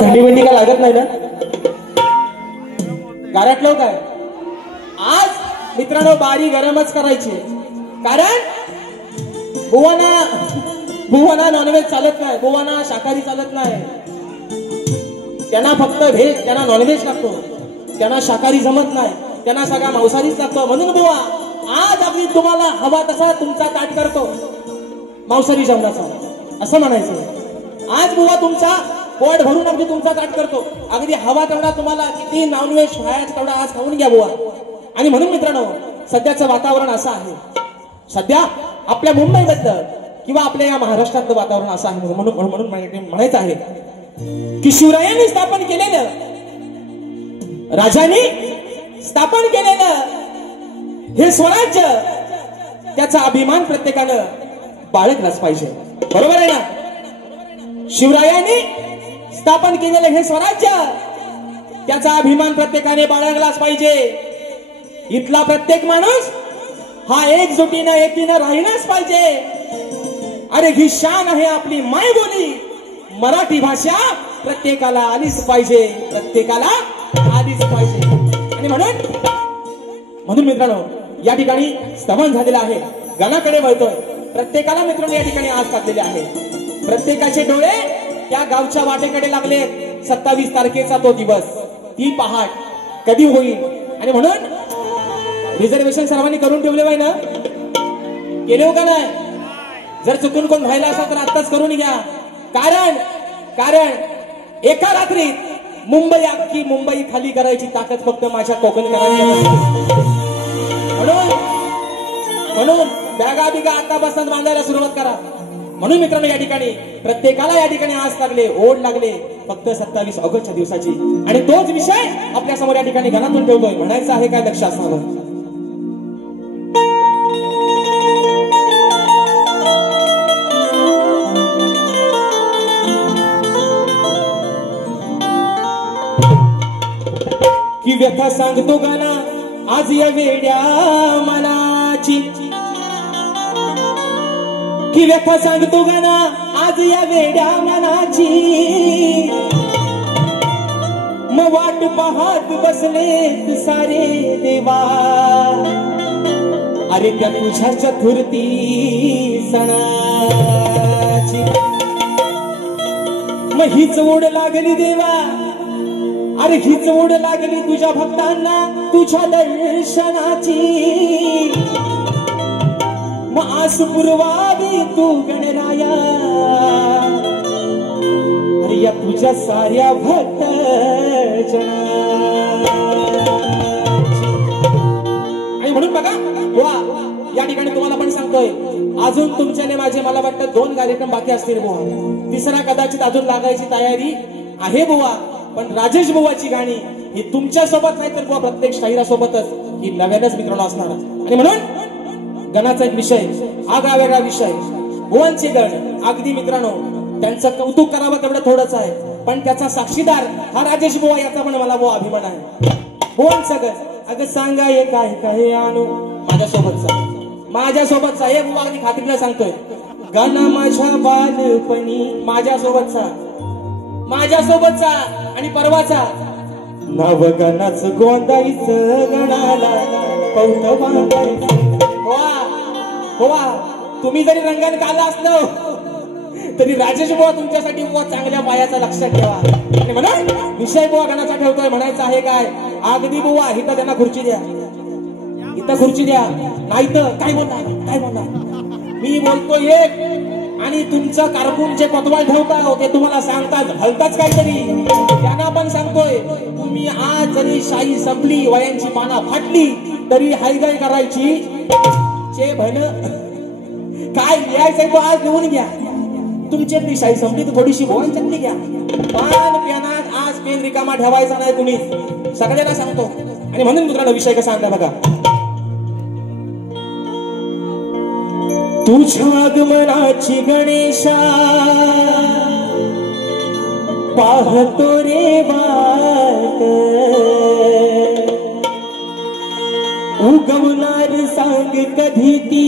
थंडी बंडी का लागत नाही ना? गारटलो काय? आज मित्रांनो बारी गरमच करायची, कारण बुवाना नॉनव्हेज चालत नाही, बुवाना शाकाहारी चालत नाही. त्यांना फक्त व्हेज, त्यांना नॉनव्हेज लागतो, त्यांना शाकाहारी जमत नाही, त्यांना सगळा मांसाहारीच लागतो. म्हणून बुवा आज अगदी तुम्हाला हवा तसा तुमचा ताट करतो मांसाहारी जेवणाचा, असं म्हणायचं. आज बुवा तुमचा पोट भरून अगदी तुमचा ताट करतो, अगदी हवा तेवढा तुम्हाला किती नॉनव्हेज खायचं तेवढा आज खाऊन घ्या बुवा. आणि म्हणून मित्रांनो सध्याचं वातावरण असं आहे, सध्या आपल्या मुंबईबद्दल किंवा आपल्या या महाराष्ट्रातलं वातावरण असं आहे. म्हणून म्हणायचं आहे की शिवरायांनी स्थापन केलेलं, राजांनी स्थापन केलेलं हे स्वराज्य, त्याचा अभिमान प्रत्येकानं बाळगलाच पाहिजे. बरोबर आहे ना? शिवरायांनी स्थापन केलेलं हे स्वराज्य, त्याचा अभिमान प्रत्येकाने बाळगलाच पाहिजे. इथला प्रत्येक माणूस हा एकजुटीनं एकीनं राहिलाच पाहिजे. अरे ही शान आहे आपली मायबोली, मराठी भाषा प्रत्येकाला आलीच पाहिजे, प्रत्येकाला आलीच पाहिजे. आणि म्हणून मित्रांनो या ठिकाणी स्तवन झालेला आहे, गाण्याकडे वळतोय. प्रत्येकाला मित्रांनो या ठिकाणी आज काढलेले आहे, प्रत्येकाचे डोळे त्या गावच्या वाटेकडे लागले. 27 तारखेचा तो दिवस, ती पहाट कधी होईल. आणि म्हणून रिझर्वेशन सर्वांनी करून ठेवले पाहिजे ना? केले हो का नाही? जर चुकून कोण राहिला असेल तर आत्ताच करून घ्या. कारण एका रात्रीत अख्खी मुंबई खाली करायची ताकद फक्त माझ्या कोकणकरांची. म्हणून बॅगा बिगा आतापासून बांधायला सुरुवात करा. म्हणून मित्रांनो या ठिकाणी प्रत्येकाला या ठिकाणी आज लागले, ओढ लागले फक्त 27 ऑगस्टच्या दिवसाची. आणि तोच विषय आपल्या समोर या ठिकाणी घनातून ठेवतोय. म्हणायचं आहे काय? लक्ष असावं. की व्यथा सांगतो गाना आज या वेड्या मनाची, की व्यथा सांगतो गाना आज या वेड्या मनाची. मग वाट पाहत बसलेत सारे देवा, अरे त्या तुझ्या चतुर्थी सणाची. मग हीच ओढ लागली देवा, अरे हीच ओढ लागली तुझ्या भक्तांना तुझ्या दर्शनाची. मग आस पुरवावी तू गणराया, अरे या तुझ्या साऱ्या भक्त जनाची. आणि म्हणून बघा बुवा या ठिकाणी तुम्हाला पण सांगतोय, अजून तुमच्याने माझे मला वाटतं 2 कार्यक्रम बाकी असतील बुवा. तिसरा कदाचित अजून लागायची तयारी आहे बुवा. पण राजेश बुवाची गाणी ही तुमच्या सोबत नाही तर बुवा प्रत्येक शाहिरासोबतच ही नव्यानच मित्रांनो असणार. आणि म्हणून गणाचा एक विषय, आगळा वेगळा विषय, बुवांचे गण. अगदी मित्रांनो त्यांचं कौतुक करावं तेवढं थोडंच आहे, पण त्याचा साक्षीदार हा राजेश बुवा, याचा पण मला बुवा अभिमान आहे. बुवांचं गण अगं सांगा एक आहे काय आणू माझ्यासोबतचा हे बुवा अगदी खात्रीला सांगतोय. गाणा माझ्या बालपणी माझ्यासोबतचा आणि परवाचा. नाव गणाचं गोंदाईचं गणाला पौत बांधायचं. होवा तुम्ही जरी रंगाने काला असलो तरी राजेश बुवा तुमच्यासाठी बुवा चांगल्या पायाचा लक्षात ठेवा. म्हणून विषय बुवा गणाचा ठेवतोय. म्हणायचं आहे काय? अगदी बुवा इथं त्यांना खुर्ची द्या, इथं खुर्ची द्या, नाही तर काय बोलणार मी बोलतो एक आणि तुमचं कारकून जे पतवाल ठेवता ते तुम्हाला सांगतात हलताच काहीतरी. त्यांना पण सांगतोय तुम्ही आज जरी शाही संपली, वयांची पाना फाटली तरी हायगाय करायची. चे भन काय लिहायचंय तो आज लिहून घ्या. तुमच्यातली शाही संपली तर थोडीशी भोवांच्यातली घ्या. पान पेनात आज पेन रिकामा ठेवायचा नाही कुणी, सगळ्यांना सांगतो. आणि म्हणून मित्रांनो विषय कसा आणला बघा. तुझ्या आगमनाची गणेशा पाहतो रे वाट, उगवणार सांग कधी ती,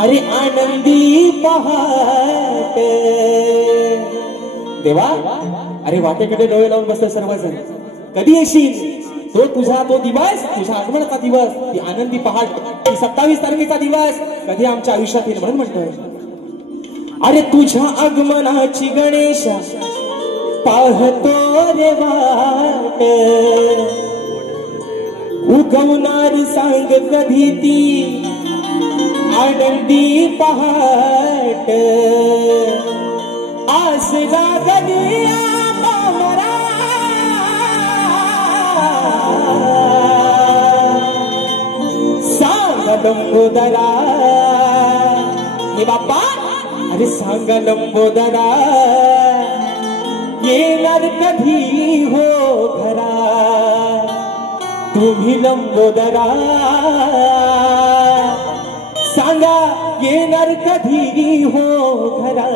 अरे आनंदी पहाट. देवा अरे वाटेकडे डोळे लावून बसले सर्वजण. कधी येशील? तो दिवस, तुझ्या आगमनाचा दिवस, ती आनंदी पहाट, ती 27 तारखेचा दिवस कधी आमच्या आयुष्यात येईल म्हणून म्हणतोय. अरे तुझ्या आगमनाची गणेशा पाहतो रे वाट, उगवणार सांग कधी ती आनंदी पहाट. आस लागली आम्हाला सांग लंबोदरा, हे बाप्पा अरे सांग लंबोदरा, येणार कधी हो घरा तुम्ही लंबोदरा, सांगा येणार कधी हो घरा.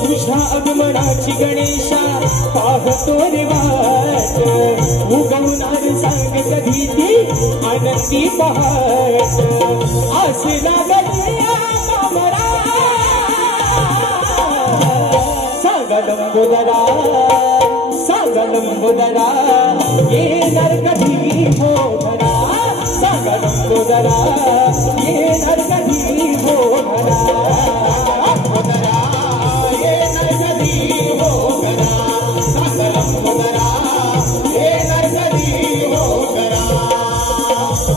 तुझ्या आगमनाची गणेशा पाहतो रे वाट, उगवणार सांग कधी ती आनंदी पहाट. आस लागली आम्हाला सांग लंबोदरा, सांग लंबोदरा, येणार कधी हो घरा, सांग लंबोदरा, येणार कधी हो घरा.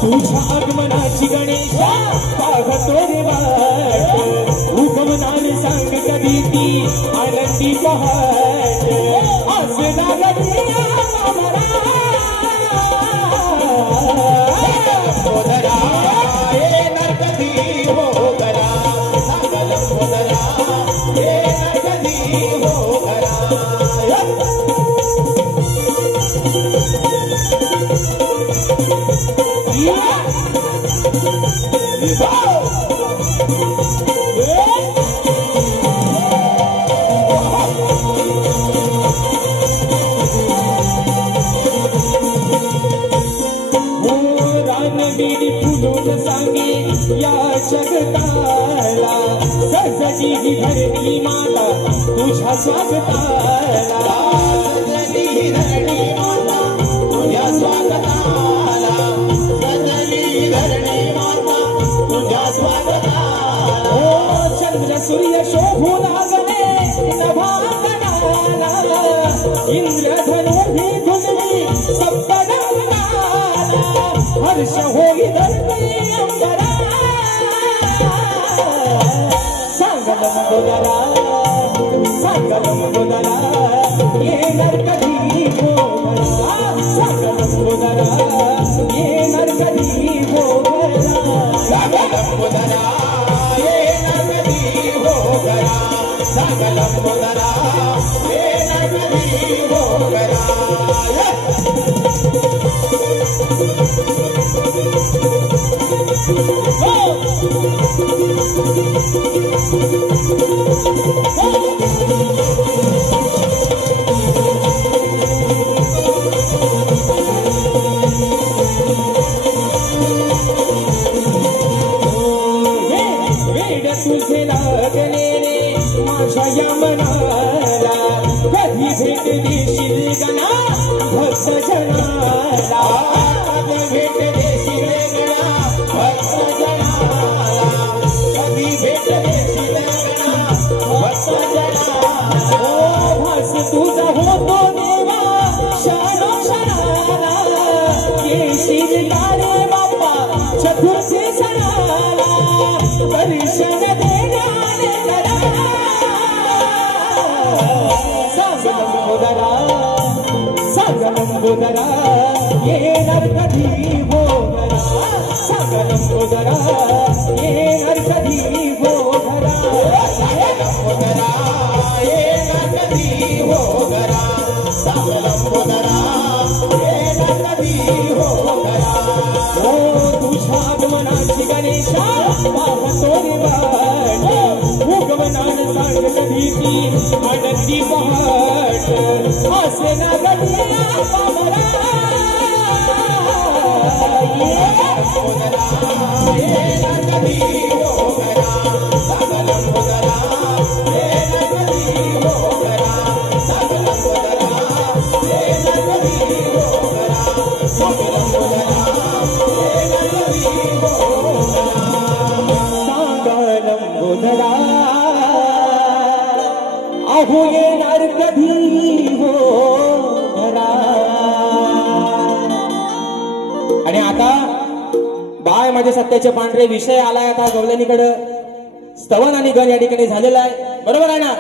तुझ्या आगमनाची गणेशा पाहतो रे वाट, उगवणार सांग कधी ती आनंदी पहाट. आस लागली आम्हाला लंबोदरा, येणार कधी हो घरा, सांग लंबोदरा, येणार कधी हो घरा. रानवेली फुलून सांगे या जगताला, सजली ही धरणी माता तुझ्या स्वागताला, सजली ही धरणी माता तुझ्या स्वागताला, सजली ही धरणी माता तुझ्या स्वागताला. ओ चंद्र सूर्य शोभू लागले नभागणाला, इंद्रधनु ही धुंदली सप्तगंगाला, हर्ष होई धरणी अंबरा. सांग लंबोदरा, सांग लंबोदरा, येणार कधी हो घरा, सांग लंबोदरा, येणार कधी हो घरा. सांग लंबोदरा, येणार कधी हो घरा, सांग लंबोदरा, येणार कधी हो घरा. वेड तुझे लागले रे माझ्या या मनाला, कधी भेट देशील गणा भक्त जनाला, कधी भेट देशील गणा भक्त जनाला, कधी भेट देशील गणा भक्त जनाला. ओ भास तुझा होतो देवा शानो शनाला, येशील रे बाप्पा चतुर्थी सणाला, दर्शन देण्याने करा. सांग लंबोदरा, सांग लंबोदरा, येणार कधी हो घरा, सांग लंबोदरा, येणार कधी हो घरा. सांग लंबोदरा, येणार कधी हो घरा, सांग लंबोदरा, येणार कधी हो घरा. ओ तुझ्या आगमनाची गणेशा पाहतो निवाट भूगवनान सांगत भीती आनंदी पहाट असे ना गणिया पामरा अहो येणार कधी हो घरा. आणि आता बाय माझे सत्याचे पांढरे विषय आलाय आता गवळणीकडं स्तवन आणि गण या ठिकाणी झालेला आहे. बरोबर आहे ना.